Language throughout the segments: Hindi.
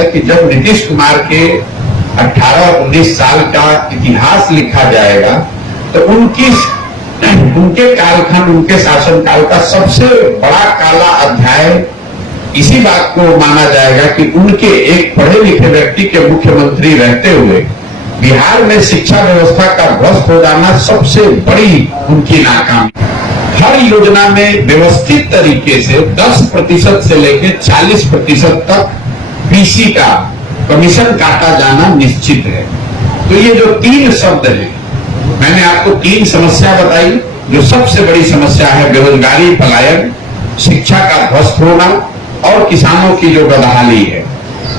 कि जब नीतीश कुमार के 18-19 साल का इतिहास लिखा जाएगा तो उनके कालखंड, उनके शासनकाल का सबसे बड़ा काला अध्याय इसी बात को माना जाएगा कि उनके एक पढ़े लिखे व्यक्ति के मुख्यमंत्री रहते हुए बिहार में शिक्षा व्यवस्था का ध्वस्त हो जाना सबसे बड़ी उनकी नाकामी। हर योजना में व्यवस्थित तरीके से 10% से लेकर 40% तक पीसी का कमीशन काटा जाना निश्चित है। तो ये जो 3 शब्द हैं, मैंने आपको 3 समस्या बताई। जो सबसे बड़ी समस्या है बेरोजगारी, पलायन, शिक्षा का ध्वस्त होना और किसानों की जो बदहाली है।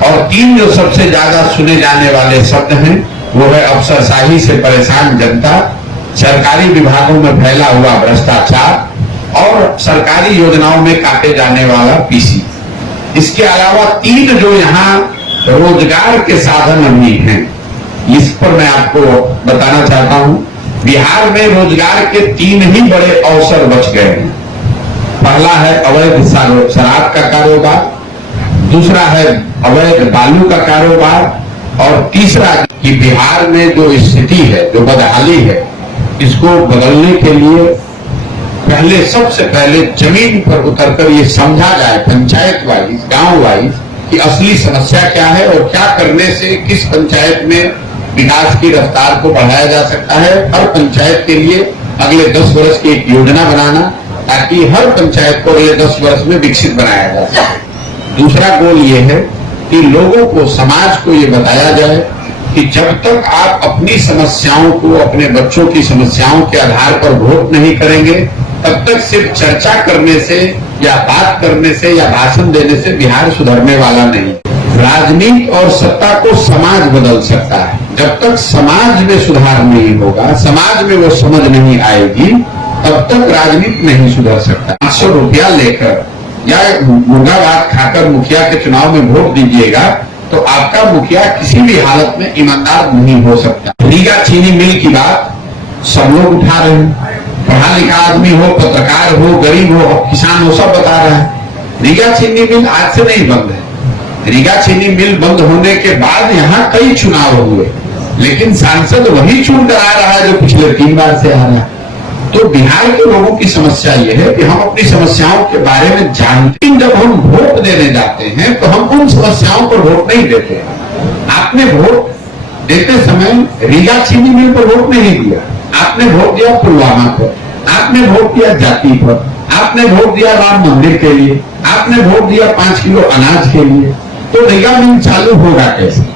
और 3 जो सबसे ज्यादा सुने जाने वाले शब्द हैं वो है अफसरशाही से परेशान जनता, सरकारी विभागों में फैला हुआ भ्रष्टाचार और सरकारी योजनाओं में काटे जाने वाला पीसी। इसके अलावा 3 जो यहाँ रोजगार के साधन अभी हैं, इस पर मैं आपको बताना चाहता हूं। बिहार में रोजगार के 3 ही बड़े अवसर बच गए हैं। पहला है अवैध शराब का कारोबार, दूसरा है अवैध बालू का कारोबार और तीसरा कि बिहार में जो स्थिति है, जो बदहाली है, इसको बदलने के लिए सबसे पहले जमीन पर उतरकर ये समझा जाए पंचायत वाइज, गांव वाइज कि असली समस्या क्या है और क्या करने से किस पंचायत में विकास की रफ्तार को बढ़ाया जा सकता है। हर पंचायत के लिए अगले 10 वर्ष की एक योजना बनाना ताकि हर पंचायत को अगले 10 वर्ष में विकसित बनाया जा सके। दूसरा गोल ये है कि लोगों को, समाज को ये बताया जाए कि जब तक आप अपनी समस्याओं को, अपने बच्चों की समस्याओं के आधार पर वोट नहीं करेंगे, तब तक सिर्फ चर्चा करने से या बात करने से या भाषण देने से बिहार सुधरने वाला नहीं। राजनीति और सत्ता को समाज बदल सकता है। जब तक समाज में सुधार नहीं होगा, समाज में वो समझ नहीं आएगी, तब तक राजनीति नहीं सुधर सकता। 500 रुपया लेकर या मुर्गा भात खाकर मुखिया के चुनाव में वोट दीजिएगा तो आपका मुखिया किसी भी हालत में ईमानदार नहीं हो सकता। रीगा चीनी मिल की बात सब लोग उठा रहे हैं, पढ़ा लिखा आदमी हो, पत्रकार हो, गरीब हो, किसान हो, सब बता रहा है। रीगा चीनी मिल आज से नहीं बंद है। रीगा चीनी मिल बंद होने के बाद यहाँ कई चुनाव हुए, लेकिन सांसद वही चुन कर आ रहा है जो पिछले 3 बार से आ रहा है। तो बिहार के लोगों की समस्या यह है कि हम अपनी समस्याओं के बारे में जानते हैं, जब हम वोट देने जाते हैं तो हम उन समस्याओं पर वोट नहीं देते। आपने वोट देते समय रीगा चीनी मिल पर वोट नहीं दिया, आपने वोट दिया पुलवामा पर, आपने वोट दिया जाति पर, आपने वोट दिया राम मंदिर के लिए, आपने वोट दिया 5 किलो अनाज के लिए। तो रीगा मिल चालू होगा कैसे?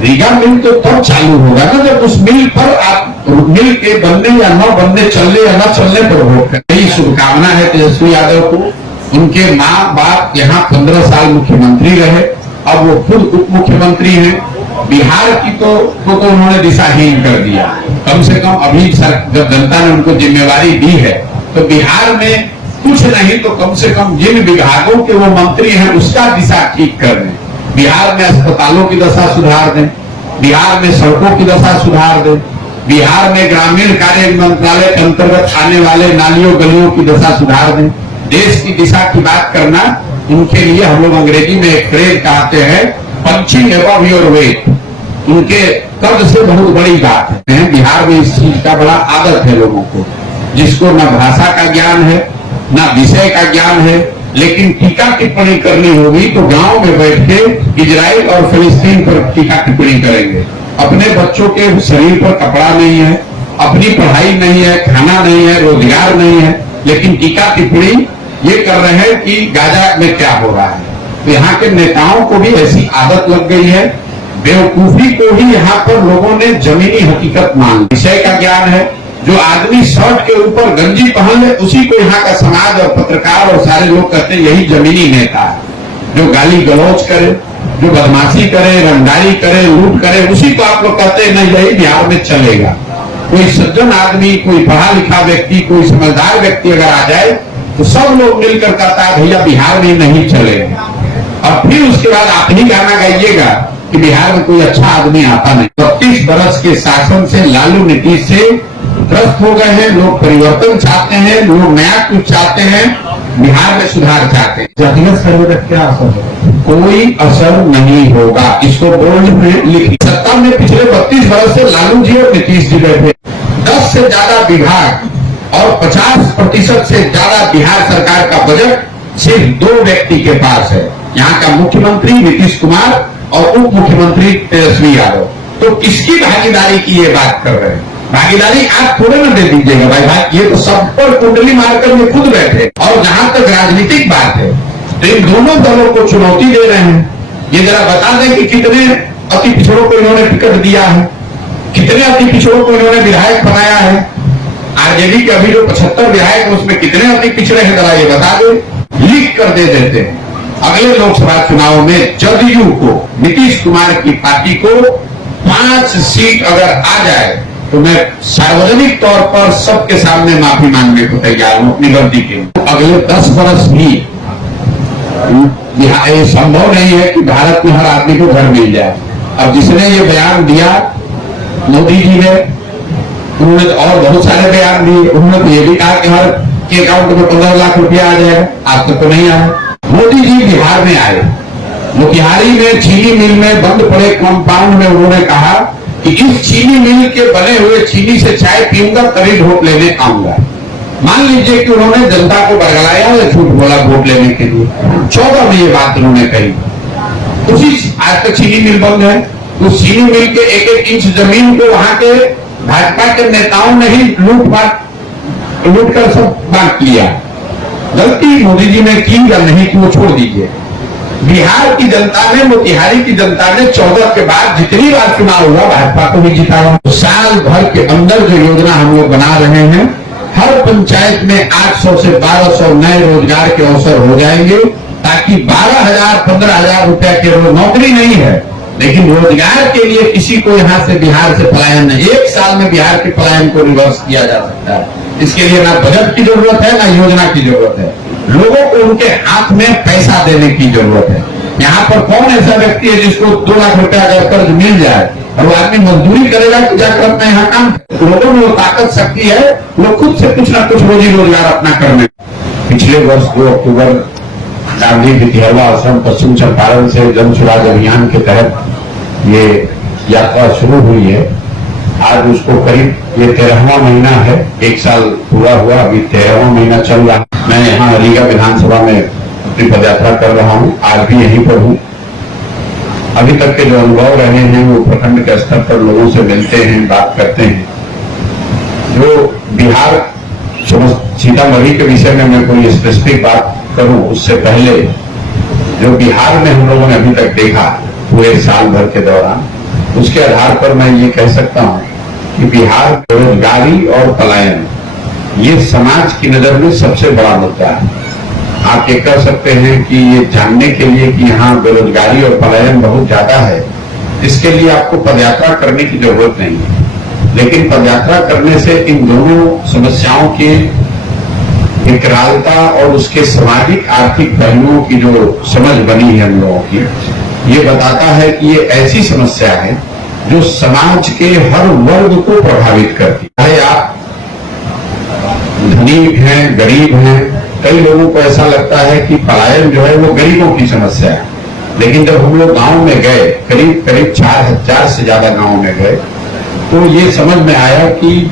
रीगा मिल तो तब चालू होगा ना जब उस मिल पर आप मिल के बनने या न बनने, चलने या न चलने पर वोट करें। यही शुभकामना है तेजस्वी यादव को। उनके माँ बाप यहाँ 15 साल मुख्यमंत्री रहे, अब वो खुद उप मुख्यमंत्री हैं। बिहार की तो उन्होंने दिशाहीन कर दिया। कम से कम अभी जब जनता ने उनको जिम्मेवारी दी है तो बिहार में कुछ नहीं तो कम से कम जिन विभागों के वो मंत्री हैं उसका दिशा ठीक कर दें। बिहार में अस्पतालों की दशा सुधार दें, बिहार में सड़कों की दशा सुधार दें, बिहार में ग्रामीण कार्य मंत्रालय के अंतर्गत आने वाले नालियों गलियों की दशा सुधार दें। देश की दिशा की बात करना उनके लिए हम लोग अंग्रेजी में एक फ्रेज कहते हैं, पंचिंग अबव योर वेट। उनके कद से बहुत बड़ी बात है। बिहार में इस चीज का बड़ा आदत है लोगों को, जिसको न भाषा का ज्ञान है, न विषय का ज्ञान है, लेकिन टीका टिप्पणी करनी होगी तो गांव में बैठ के इजराइल और फिलिस्तीन पर टीका टिप्पणी करेंगे। अपने बच्चों के शरीर पर कपड़ा नहीं है, अपनी पढ़ाई नहीं है, खाना नहीं है, रोजगार नहीं है, लेकिन टीका टिप्पणी ये कर रहे हैं कि गाजा में क्या हो रहा है। तो यहाँ के नेताओं को भी ऐसी आदत लग गई है, बेवकूफी को ही यहाँ पर लोगों ने जमीनी हकीकत मान ली। विषय का ज्ञान है, जो आदमी शर्ट के ऊपर गंजी पहन ले उसी को यहाँ का समाज और पत्रकार और सारे लोग कहते हैं यही जमीनी नेता है। जो गाली गलौज करे, जो बदमाशी करे, रंगदारी करे, लूट करे, उसी को आप लोग कहते हैं नहीं यही बिहार में चलेगा। कोई सज्जन आदमी, कोई पढ़ा लिखा व्यक्ति, कोई समझदार व्यक्ति अगर आ जाए तो सब लोग मिलकर कहता है भैया बिहार में नहीं चलेगा। और फिर उसके बाद आप ही गाना गाइएगा कि बिहार में कोई अच्छा आदमी आता नहीं। 32 वर्ष के शासन से, लालू नीतीश से त्रस्त हो गए हैं लोग। परिवर्तन चाहते हैं लोग, नया कुछ चाहते हैं। बिहार में सुधार चाहते हैं। जातिगत सर्वे का क्या असर होगा? कोई असर नहीं होगा, इसको बोर्ड में लिखी। सत्ता में पिछले 32 वर्ष से लालू जी और नीतीश जी बैठे। 10 से ज्यादा विभाग और 50% से ज्यादा बिहार सरकार का बजट सिर्फ 2 व्यक्ति के पास है, यहाँ का मुख्यमंत्री नीतीश कुमार और उप मुख्यमंत्री तेजस्वी यादव। तो किसकी भागीदारी की ये बात कर रहे हैं? भागीदारी आप थोड़े ना दे दीजिएगा भाई, ये तो सब पर कुंडली मारकर ये खुद बैठे। और जहां तक राजनीतिक बात है तो इन दोनों दलों को चुनौती दे रहे हैं। ये जरा बता दें कि कितने अति पिछड़ों को इन्होंने टिकट दिया है, कितने अति पिछड़ों को इन्होंने विधायक बनाया है। आरजेडी के अभी जो 75 विधायक है उसमें कितने अति पिछड़े हैं, जरा ये बता दे, लिख कर दे देते हैं। अगले लोकसभा चुनाव में जदयू को, नीतीश कुमार की पार्टी को 5 सीट अगर आ जाए तो मैं सार्वजनिक तौर पर सबके सामने माफी मांगने को तैयार हूं अपनी गलती के। अगले 10 वर्ष भी ये संभव नहीं है कि भारत में हर आदमी को घर मिल जाए। अब जिसने ये बयान दिया मोदी जी ने, उन्होंने तो और बहुत सारे बयान दिए। उन्होंने तो ये भी कहा कि हर के अकाउंट में 15 लाख रुपया आ जाएगा, आज तक तो नहीं आया। मोदी जी बिहार में आए, मोतिहारी में चीनी मिल में बंद पड़े कंपाउंड में उन्होंने कहा कि इस चीनी मिल के बने हुए चीनी से चाय पीऊंगा तभी वोट लेने आऊंगा। मान लीजिए कि उन्होंने जनता को बरगलाया या झूठ बोला वोट लेने के लिए। 14 में ये बात उन्होंने कही। उसी आज तक चीनी मिल बंद है, उस चीनी मिल के 1-1 इंच जमीन को वहां के भाजपा के नेताओं ने ही लूट कर सब बांट लिया। गलती मोदी जी ने की या नहीं की वो छोड़ दीजिए। बिहार की जनता ने, मोतिहारी की जनता ने 14 के बाद जितनी बार चुनाव हुआ भाजपा को भी जिताया। साल भर के अंदर जो योजना हम लोग बना रहे हैं, हर पंचायत में 800 से 1200 नए रोजगार के अवसर हो जाएंगे, ताकि 12,000 15,000 रुपया के रोज नौकरी नहीं है लेकिन रोजगार के लिए किसी को यहां से बिहार से पलायन नहीं। 1 साल में बिहार के पलायन को रिवर्स किया जा सकता है। इसके लिए ना बजट की जरूरत है ना योजना की जरूरत है, लोगों को उनके हाथ में पैसा देने की जरूरत है। यहाँ पर कौन ऐसा व्यक्ति है जिसको 2 लाख रुपया अगर कर्ज मिल जाए और वो आदमी मजदूरी करेगा कि जाकर अपना यहाँ काम? लोगों में वो ताकत शक्ति है, लोग खुद से कुछ ना कुछ रोजी रोजगार अपना करने। पिछले वर्ष 2 अक्टूबर गांधी विद्यालय आश्रम पश्चिम चंपारण से जन स्वराज अभियान के तहत ये यात्रा शुरू हुई है। आज उसको करीब ये 13वां महीना है, 1 साल पूरा हुआ, अभी 13वां महीना चल रहा है। मैं यहाँ रीगा विधानसभा में अपनी पदयात्रा कर रहा हूँ, आज भी यहीं पर हूँ। अभी तक के जो अनुभव रहे हैं वो प्रखंड के स्तर पर लोगों से मिलते हैं, बात करते हैं। जो बिहार सीतामढ़ी के विषय में मैं कोई स्पेसिफिक बात करूं उससे पहले जो बिहार में हम लोगों ने अभी तक देखा पूरे साल भर के दौरान, उसके आधार पर मैं ये कह सकता हूं कि बिहार बेरोजगारी और पलायन ये समाज की नजर में सबसे बड़ा मुद्दा है। आप ये कह सकते हैं कि ये जानने के लिए कि यहाँ बेरोजगारी और पलायन बहुत ज्यादा है, इसके लिए आपको पदयात्रा करने की जरूरत नहीं है। लेकिन पदयात्रा करने से इन दोनों समस्याओं की विकरालता और उसके सामाजिक आर्थिक पहलुओं की जो समझ बनी है हम लोगों की, ये बताता है कि ये ऐसी समस्या है जो समाज के हर वर्ग को प्रभावित करती है। चाहे आप धनी हैं, गरीब हैं, कई लोगों को ऐसा लगता है कि पलायन जो है वो गरीबों की समस्या है। लेकिन जब हम लोग गांव में गए, करीब 4,000 से ज्यादा गांव में गए, तो ये समझ में आया कि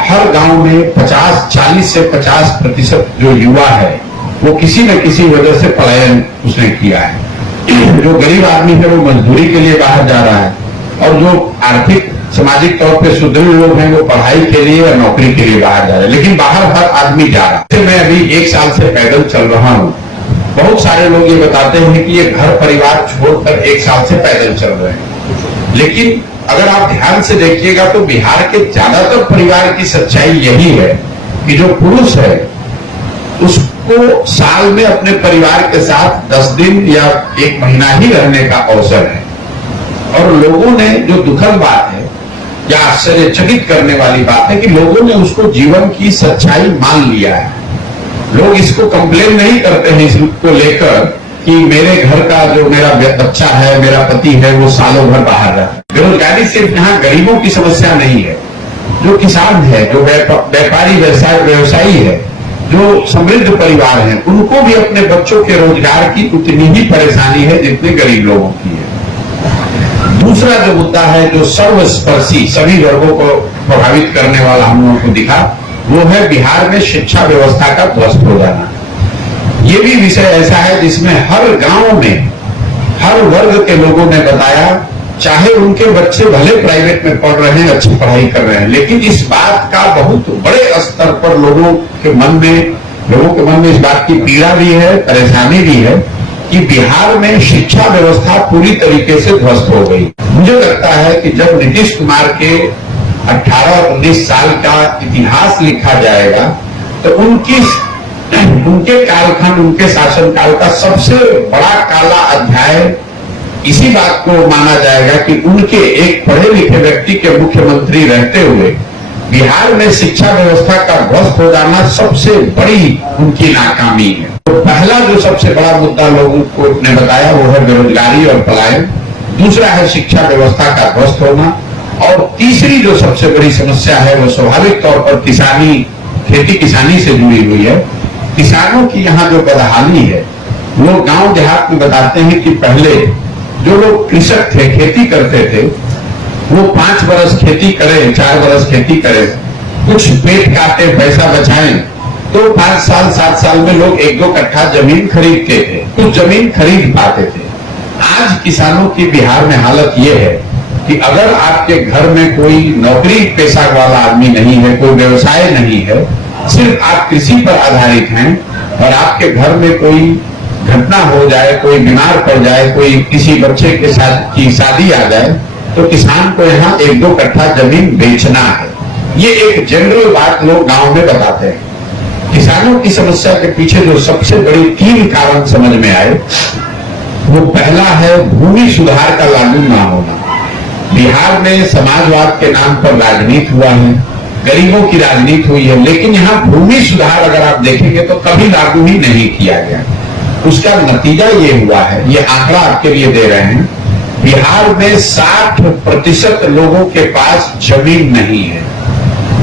हर गांव में 40 से 50% जो युवा है वो किसी न किसी वजह से पलायन उसने किया है। जो गरीब आदमी है वो मजदूरी के लिए बाहर जा रहा है, और जो आर्थिक सामाजिक तौर पे सुदृढ़ लोग हैं वो पढ़ाई के लिए या नौकरी के लिए बाहर जा रहे हैं। लेकिन बाहर हर आदमी जा रहा है। मैं अभी 1 साल से पैदल चल रहा हूँ। बहुत सारे लोग ये बताते हैं कि ये घर परिवार छोड़कर 1 साल से पैदल चल रहे हैं, लेकिन अगर आप ध्यान से देखिएगा तो बिहार के ज्यादातर परिवार की सच्चाई यही है कि जो पुरुष है उसको साल में अपने परिवार के साथ 10 दिन या 1 महीना ही रहने का अवसर है। और लोगों ने, जो दुखद बात है या आश्चर्यचकित करने वाली बात है, कि लोगों ने उसको जीवन की सच्चाई मान लिया है। लोग इसको कंप्लेन नहीं करते हैं इसको लेकर कि मेरे घर का जो मेरा बच्चा है, मेरा पति है, वो सालों भर बाहर रहता है। बेरोजगारी सिर्फ यहाँ गरीबों की समस्या नहीं है। जो किसान है, जो व्यापारी व्यवसायी है, जो समृद्ध परिवार हैं उनको भी अपने बच्चों के रोजगार की उतनी ही परेशानी है जितने गरीब लोगों की है। दूसरा जो मुद्दा है जो सर्वस्पर्शी सभी वर्गों को प्रभावित करने वाला हम लोगों को दिखा, वो है बिहार में शिक्षा व्यवस्था का ध्वस्त हो जाना। ये भी विषय ऐसा है जिसमें हर गांव में हर वर्ग के लोगों ने बताया, चाहे उनके बच्चे भले प्राइवेट में पढ़ रहे हैं, अच्छी पढ़ाई कर रहे हैं, लेकिन इस बात का बहुत बड़े स्तर पर लोगों के मन में इस बात की पीड़ा भी है, परेशानी भी है कि बिहार में शिक्षा व्यवस्था पूरी तरीके से ध्वस्त हो गई। मुझे लगता है कि जब नीतीश कुमार के 18-19 साल का इतिहास लिखा जाएगा तो उनके कालखंड, उनके शासनकाल का सबसे बड़ा काला अध्याय इसी बात को माना जाएगा कि उनके एक पढ़े लिखे व्यक्ति के मुख्यमंत्री रहते हुए बिहार में शिक्षा व्यवस्था का ध्वस्त हो जाना सबसे बड़ी उनकी नाकामी है। तो पहला जो सबसे बड़ा मुद्दा लोगों को ने बताया वो है बेरोजगारी और पलायन, दूसरा है शिक्षा व्यवस्था का ध्वस्त होना, और तीसरी जो सबसे बड़ी समस्या है वो स्वाभाविक तौर पर खेती किसानी से जुड़ी हुई है। किसानों की यहाँ जो बदहाली है, वो गांव देहात में बताते हैं कि पहले जो लोग कृषक थे, खेती करते थे, वो 5 बरस खेती करें, 4 बरस खेती करें, कुछ पेट काटे, पैसा बचाएं, तो 5 साल 7 साल में लोग 1-2 कट्ठा जमीन खरीदते थे, कुछ जमीन खरीद पाते थे। आज किसानों की बिहार में हालत ये है कि अगर आपके घर में कोई नौकरी पेशा वाला आदमी नहीं है, कोई व्यवसाय नहीं है, सिर्फ आप कृषि पर आधारित हैं और आपके घर में कोई घटना हो जाए, कोई बीमार पड़ जाए, कोई किसी बच्चे के साथ की शादी आ जाए, तो किसान को यहाँ 1-2 कट्ठा जमीन बेचना है। ये एक जनरल बात लोग गांव में बताते हैं। किसानों की समस्या के पीछे जो सबसे बड़ी 3 कारण समझ में आए, वो पहला है भूमि सुधार का लागू ना होना। बिहार में समाजवाद के नाम पर राजनीति हुआ है, गरीबों की राजनीति हुई है, लेकिन यहाँ भूमि सुधार अगर आप देखेंगे तो कभी लागू ही नहीं किया गया। उसका नतीजा ये हुआ है, ये आंकड़ा आपके लिए दे रहे हैं, बिहार में 60% लोगों के पास जमीन नहीं है।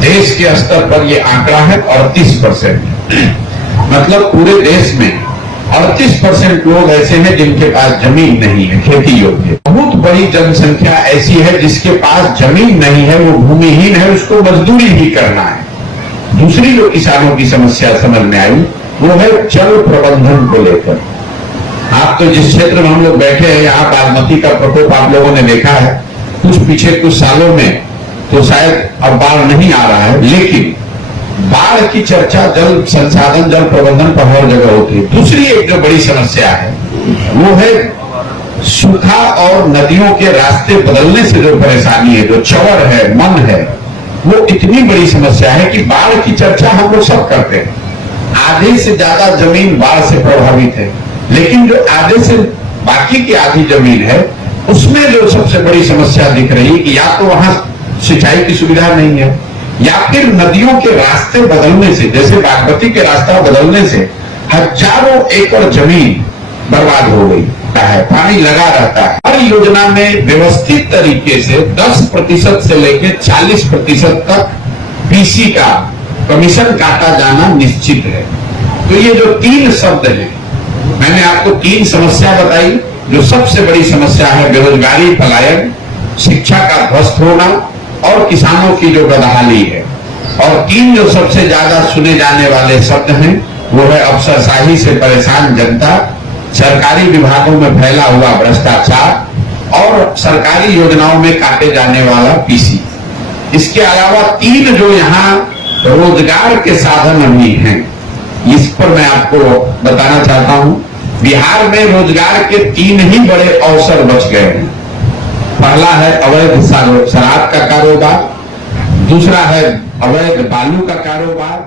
देश के स्तर पर ये आंकड़ा है 38%। मतलब पूरे देश में 38% लोग ऐसे हैं जिनके पास जमीन नहीं है खेती योग्य। बहुत बड़ी जनसंख्या ऐसी है जिसके पास जमीन नहीं है, वो भूमिहीन है, उसको मजदूरी भी करना है। दूसरी जो किसानों की समस्या समझ में आई वो है जल प्रबंधन को लेकर। आप तो जिस क्षेत्र में हम लोग बैठे हैं, यहाँ बागमती का प्रकोप आप लोगों ने देखा है, पिछले कुछ सालों में तो शायद अब बाढ़ नहीं आ रहा है, लेकिन बाढ़ की चर्चा जल संसाधन, जल प्रबंधन पर हर जगह होती है। दूसरी एक जो बड़ी समस्या है वो है सूखा और नदियों के रास्ते बदलने से जो परेशानी है, जो चवर है, मन है, वो इतनी बड़ी समस्या है कि बाढ़ की चर्चा हम लोग सब करते हैं। आधे से ज्यादा जमीन बाढ़ से प्रभावित है, लेकिन जो आधे से बाकी की आधी जमीन है उसमें जो सबसे बड़ी समस्या दिख रही है कि या तो वहां सिंचाई की सुविधा नहीं है, या फिर नदियों के रास्ते बदलने से, जैसे बागमती के रास्ता बदलने से हजारों एकड़ जमीन बर्बाद हो गई है, पानी लगा रहता है। हर योजना में व्यवस्थित तरीके से 10% से लेकर 40% तक पीसी का कमीशन काटा जाना निश्चित है। तो ये जो 3 शब्द हैं, मैंने आपको 3 समस्या बताई। जो सबसे बड़ी समस्या है बेरोजगारी, पलायन, शिक्षा का ध्वस्त होना और किसानों की जो बदहाली है, और 3 जो सबसे ज्यादा सुने जाने वाले शब्द हैं वो है अफसरशाही से परेशान जनता, सरकारी विभागों में फैला हुआ भ्रष्टाचार और सरकारी योजनाओं में काटे जाने वाला पीसी। इसके अलावा 3 जो यहाँ रोजगार के साधन भी हैं, इस पर मैं आपको बताना चाहता हूं। बिहार में रोजगार के 3 ही बड़े अवसर बच गए हैं। पहला है अवैध शराब का कारोबार, दूसरा है अवैध बालू का कारोबार,